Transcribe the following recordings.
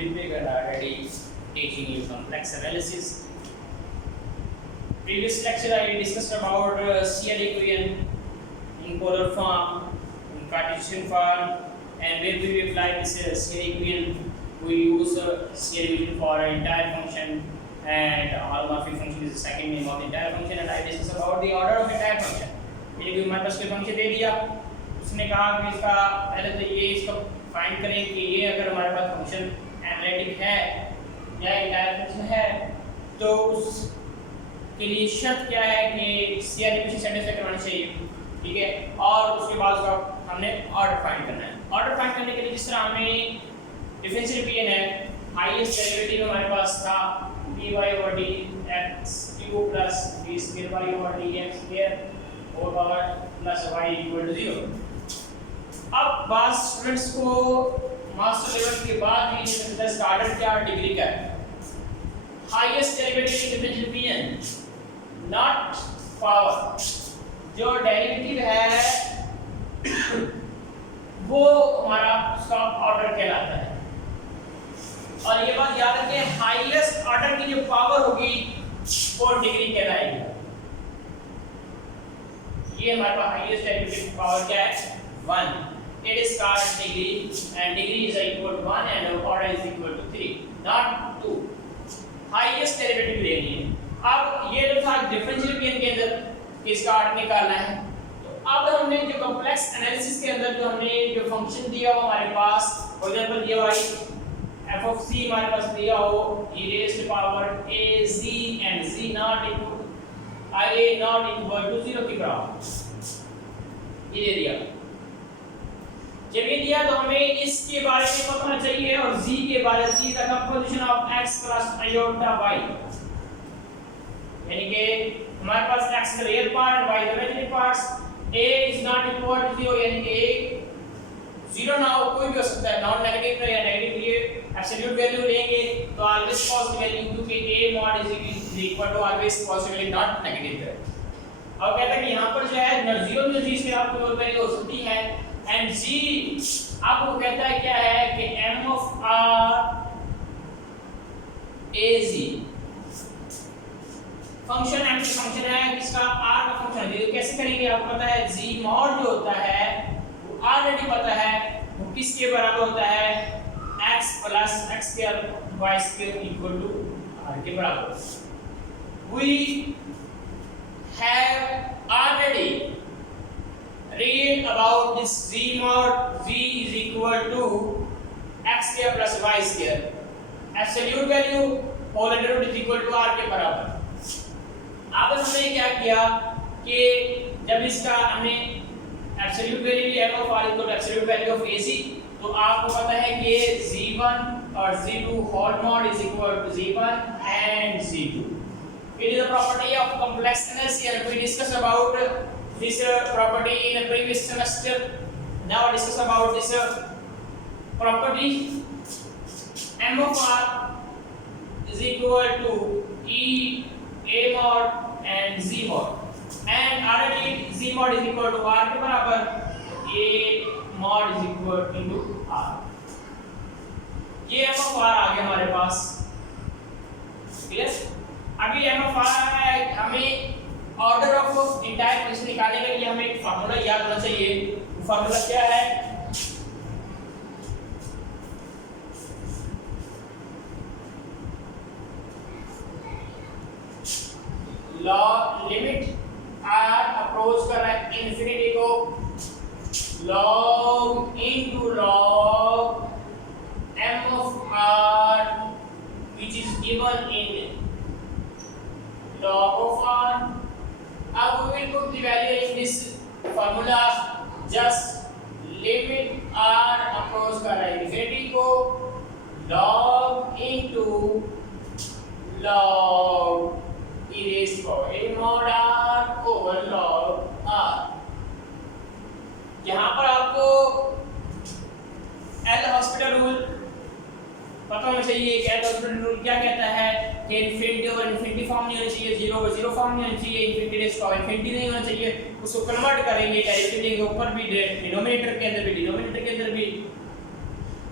Ritwik and I already teaching you complex analysis. Previous lecture I discussed about CL equation in polar form, in Cartesian form, and where we apply this CL equation, we use CL equation for an entire function, and holomorphic function is the second name of the entire function. And I discussed about the order of entire function. ये हमारे पास कोई function दे दिया, उसने कहा कि इसका पहले तो ये इसका फाइंड करें कि ये अगर हमारे पास फंक्शन एनालिटिक है या इंटायर फंक्शन है तो उसके लिए शर्त क्या है कि सीआर इक्वेशन सेटिस्फाई करवानी चाहिए, ठीक है। और उसके बाद उसका हमने ऑर्डर फाइंड करना है। ऑर्डर फाइंड करने के लिए जिस तरह हमें डिफरेंशियल इक्वेशन है, हाईएस्ट डेरिवेटिव हमारे पास था dy over dx cube plus d square y over dx square और power plus y equal to 0। अब बात स्टूडेंट्स को मास्टर लेवल के बाद भी इसका ऑर्डर क्या डिग्री का है। Highest derivative in differential equation not power, जो डेरिवेटिव है वो हमारा उसका ऑर्डर कहलाता है। और ये बात याद रखें, हाईएस्ट ऑर्डर की जो पावर होगी वो डिग्री कहलाएगी। ये हमारे पास हाईएस्ट डेरिवेटिव पावर क्या है 1। It is called degree and degree is equal to 1 and order is equal to 3 not 2। Highest derivative लेनी है। अब ये जो था डिफरेंशियल इक्वेशन के अंदर इसका ऑर्डर निकालना है। तो अब हमने जो कॉम्प्लेक्स एनालिसिस के अंदर जो हमने जो फंक्शन दिया हो हमारे पास, फॉर एग्जांपल ये वाई f of c हमारे पास दिया हो e raised to power a z and z not equal I not equal to 0 के बराबर ये दिया। जब ये दिया तो हमें इसके बारे में पता होना चाहिए और z के बारे में z the composition of x plus iota y, यानी कि हमारे पास x का रियल पार्ट y का imaginary part. a is not equal to 0 यानी कि a 0 ना हो, कोई भी हो सकता है, नॉन नेगेटिव या नेगेटिव लिए एब्सोल्यूट वैल्यू लेंगे तो ऑलवेज पॉजिटिव वैल्यू, क्योंकि a mod is equal to always positive value not negative है। अब कहता है कि यहाँ पर जो है 0 जी से आपको बोल वैल्यू हो सकती है एंड g आपको कहता है क्या है कि m of r a z function m का फंक्शन है, किसका r का फंक्शन है। तो कैसे करेंगे आपको पता है g mod जो होता है वो ऑलरेडी पता है वो किसके बराबर होता है x plus x square y square equal to r के बराबर। We have already read about this z mod z is equal to x square plus y square, absolute value whole under root is equal to r के बराबर। अब हमने क्या किया कि जब इसका हमने absolute value m of r equal to absolute value of ac, तो आपको पता है कि z1 और z2 whole mod is equal to z1 and z2। It is a property of complex analysis and we discussed about this property in a previous semester. Now discuss about this property m of r is equal to e a mod and z mod and already z mod is equal to r के बराबर, a mod is equal to r। ये m of r आ गया हमारे पास, clear. अभी m of r है, हमें order of entire function निकालने के लिए हमें एक फार्मूला याद होना चाहिए। फार्मूला क्या है, लॉग लिमिट r अप्रोच कर रहा है इन्फिनिटी को, log into log m of r which is given in log of r। Now we will put the value in this formula, just limit r approach कर रहा है infinity को, log into log e raised to power a mod r over log r। यहाँ पर आपको L hospital rule पता होना चाहिए। एल हॉस्पिटल रूल क्या कहता है कि इन्फिनिटी और इन्फिनिटी फॉर्म नहीं होना चाहिए, 0 और 0 फॉर्म नहीं होना चाहिए, इन्फिनिटी रेज़ टू इन्फिनिटी नहीं होना चाहिए। उसको कन्वर्ट करेंगे डेरिवेटिव के ऊपर भी, डिनोमिनेटर के अंदर भी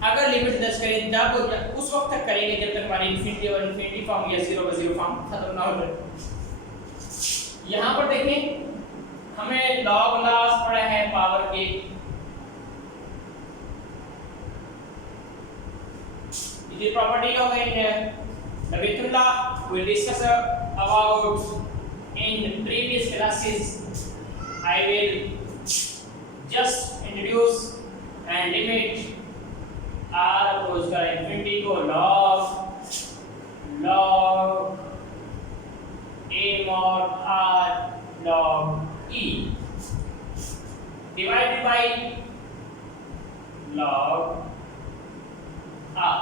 अगर लिमिट दर्ज करें तब उस वक्त तक करेंगे जब तक हमारी इन्फिनिटी और इन्फिनिटी फॉर्म या जीरो का जीरो फॉर्म खत्म ना हो जाए। यहाँ पर देखें हमें लॉग लॉस पड़ा है पावर के, the property of in Logarithm law we discuss about in previous classes. I will just introduce and limit r approach का infinity को log a mod r log e divided by log r।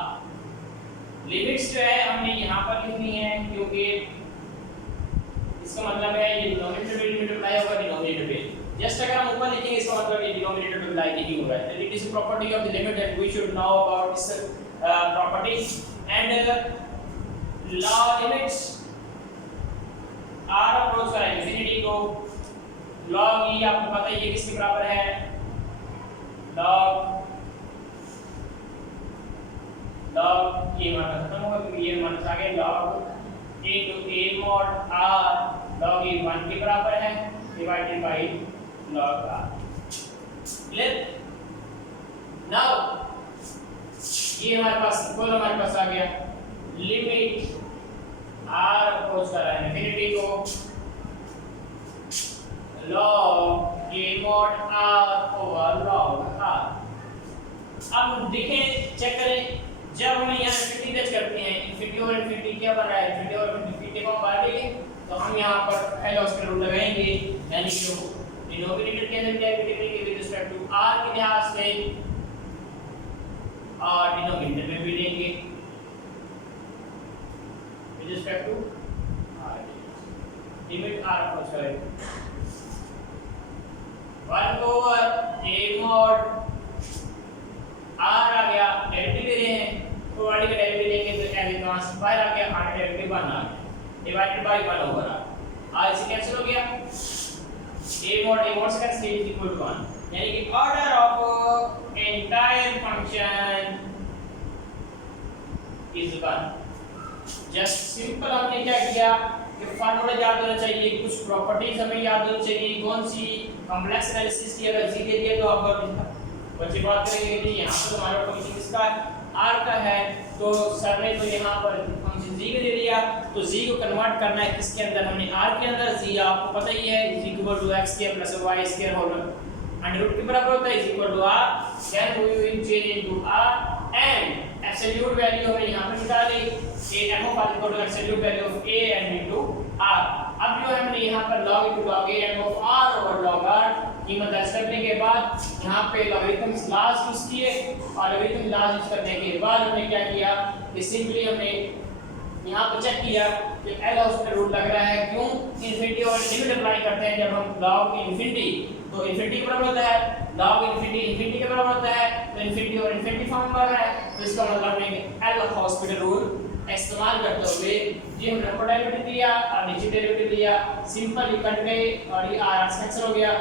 Limits जो है हमने यहाँ पर लिखनी है क्योंकि इसका मतलब है ये डिनोमिनेटर पे मल्टीप्लाई होगा डिनोमिनेटर पे। जस्ट अगर हम ऊपर लिखेंगे इसका मतलब ये डिनोमिनेटर पे मल्टीप्लाई नहीं होगा। That it is a property of the limit and we should know about this property and law limits r approach कर इंफिनिटी को log e आपको पता ही है किसके बराबर है, log ये मान खत्म होगा क्योंकि ये मान आ गया log a to a mod r log e 1 के बराबर है divided by log r। Clear? Now ये हमारे पास इक्वल हमारे पास आ गया लिमिट r अप्रोच कर रहा है इंफिनिटी को log a mod r over log r। अब देखें चेक करें जब हम यहाँ इंफिनिटी टच करते हैं इंफिनिटी और इंफिनिटी क्या बन रहा है, इंफिनिटी और इंफिनिटी को हम बाहर लेंगे तो हम यहाँ पर एल हॉस्पिटल रूल लगाएंगे यानी कि डिनोमिनेटर के अंदर डेरिवेटिव लेंगे विद रिस्पेक्ट टू r के लिहाज से और डिनोमिनेटर में भी लेंगे with respect to r। Limit r approach करें 1 ओवर a mod r आ गया डेरिवेटिव ले रहे हैं तो वाली का डेरिवेटिव लेंगे तो एज ट्रांसफर आ गया r डेरिवेटिव 1 आ गया डिवाइडेड बाय 1 ओवर r इससे कैंसिल हो गया a mod से कैंसिल इज इक्वल टू 1 यानी कि order of entire function is 1। Just simple हमने क्या किया कि फार्मूला याद होना चाहिए, कुछ प्रॉपर्टीज हमें याद होनी चाहिए। कौन सी कॉम्प्लेक्स एनालिसिस की अगर जी दे दिया तो आप बच्चे बात करेंगे कि यहाँ पर हमारा फंक्शन किसका r का है तो सर ने तो यहाँ पर फंक्शन g को दे दिया तो g को कन्वर्ट करना है किसके अंदर, हमने r के अंदर। g आपको पता ही है is equal to x square plus y square whole under root के बराबर होता है is equal to r, then we will change into r and absolute value हमें यहाँ पर निकाली a m of r equal to absolute value of a and into r। अब जो हमने यहाँ पर log into log a m of r over log r कीमत दर्ज करने के बाद यहाँ पे लॉगरिथम्स लाज यूज किए और लॉगरिथम लाज यूज करने के बाद हमने क्या किया कि सिंपली हमने यहाँ पे चेक किया कि एल हॉस्पिटल रूल लग रहा है क्यों इंफिनिटी और लिमिट अप्लाई करते हैं जब हम log इंफिनिटी तो इंफिनिटी के बराबर होता है, log इंफिनिटी इंफिनिटी के बराबर होता है तो इंफिनिटी और इंफिनिटी फॉर्म बन रहा है तो इसका मतलब हमने एल हॉस्पिटल रूल इस्तेमाल करते हुए जी हमने ऊपर डेरिवेटिव लिया और नीचे डेरिवेटिव लिया, सिंपल ही कट गए और ये r कैंसिल हो गया।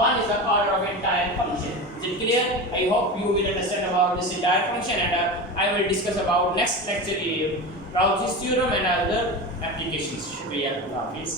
One is the order of entire function. Is it clear? I hope you will understand about this entire function and I will discuss about next lecture about this theorem and other applications. Shukriya. Allah Hafiz.